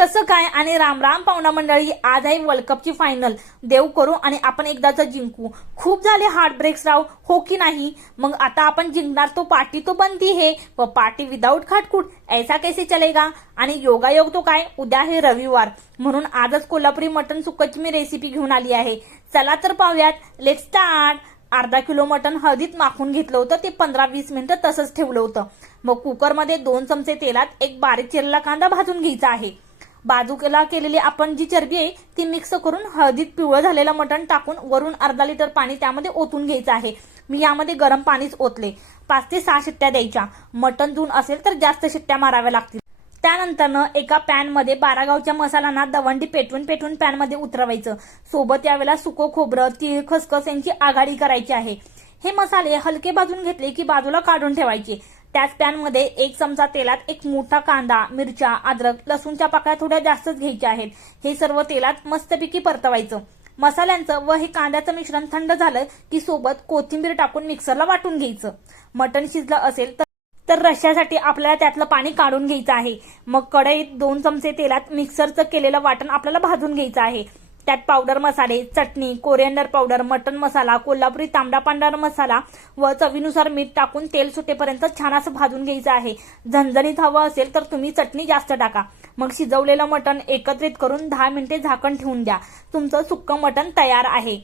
कसं काय? आणि रामराम पाहुणा मंडळी आज आहे वर्ल्ड कपची फायनल देव करू आणि आपण एकदाच जिंकू. खूप झाले हार्ट ब्रेक्स राव. हो की नाही? मग आता आपण जिंकणार तो पार्टी तो बनती हे. व पार्टी विदाऊट खाटकूट ऐसा कैसे चलेगा? आणि योगायोग तो काय? उद्या आहे रविवार. म्हणून आजच कोल्हापुरी मटन सुक्काची मी रेसिपी घेऊन आली आहे. चला तर पाहूयात. लेट स्टार्ट अर्धा किलो मटण हळदीत माखून घेतलं होतं. ते पंधरा वीस मिनिटं तसंच ठेवलं होतं. मग कुकरमध्ये दोन चमचे तेलात एक बारीक चिरला कांदा भाजून घ्यायचा आहे. बाजूला केलेली आपण जी चरबी आहे ती मिक्स करून हळदीत पिवळं झालेलं मटण टाकून वरून अर्धा लिटर पाणी त्यामध्ये ओतून घ्यायचं आहे. मी यामध्ये गरम पाणीच ओतले. पाच ते सहा शिट्ट्या द्यायच्या. मटण जून असेल तर जास्त शिट्ट्या माराव्या लागतील. त्यानंतरनं एका पॅनमध्ये बारागावच्या मसाल्यांना दवंडी पेटवून पेटवून पॅनमध्ये उतरवायचं. सोबत यावेळेला सुको खोबरं तीळ खसखस यांची आघाडी करायची आहे. हे मसाले हलके भाजून घेतले की बाजूला काढून ठेवायचे. त्याच पॅनमध्ये एक चमचा तेलात एक मोठा कांदा मिरच्या अद्रक लसूणच्या पाकळ्या थोड्या जास्तच घ्यायच्या आहेत. हे सर्व तेलात मस्तपैकी परतवायचं. मसाल्यांचं व हे कांद्याचं मिश्रण थंड झालं की सोबत कोथिंबीर टाकून मिक्सरला वाटून घ्यायचं. मटण शिजलं असेल तर तर रश्श्यासाठी आपल्याला त्यातलं पाणी काढून घ्यायचं आहे. मग कढईत दोन चमचे तेलात मिक्सरचं केलेलं वाटण आपल्याला भाजून घ्यायचं आहे. त्यात पावडर मसाले चटणी कोरिअंडर पावडर मटन मसाला कोल्हापुरी तांबडा पांढरा मसाला व चवीनुसार मीठ टाकून तेल सुटेपर्यंत छान असं भाजून घ्यायचं आहे. झणझणीत हवं असेल तर तुम्ही चटणी जास्त टाका. मग शिजवलेलं मटण एकत्रित करून दहा मिनिटे झाकण ठेवून द्या. तुमचं सुक्कं मटण तयार आहे.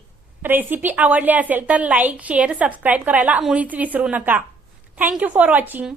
रेसिपी आवडली असेल तर लाईक शेअर सबस्क्राईब करायला मुळीच विसरू नका. Thank you for watching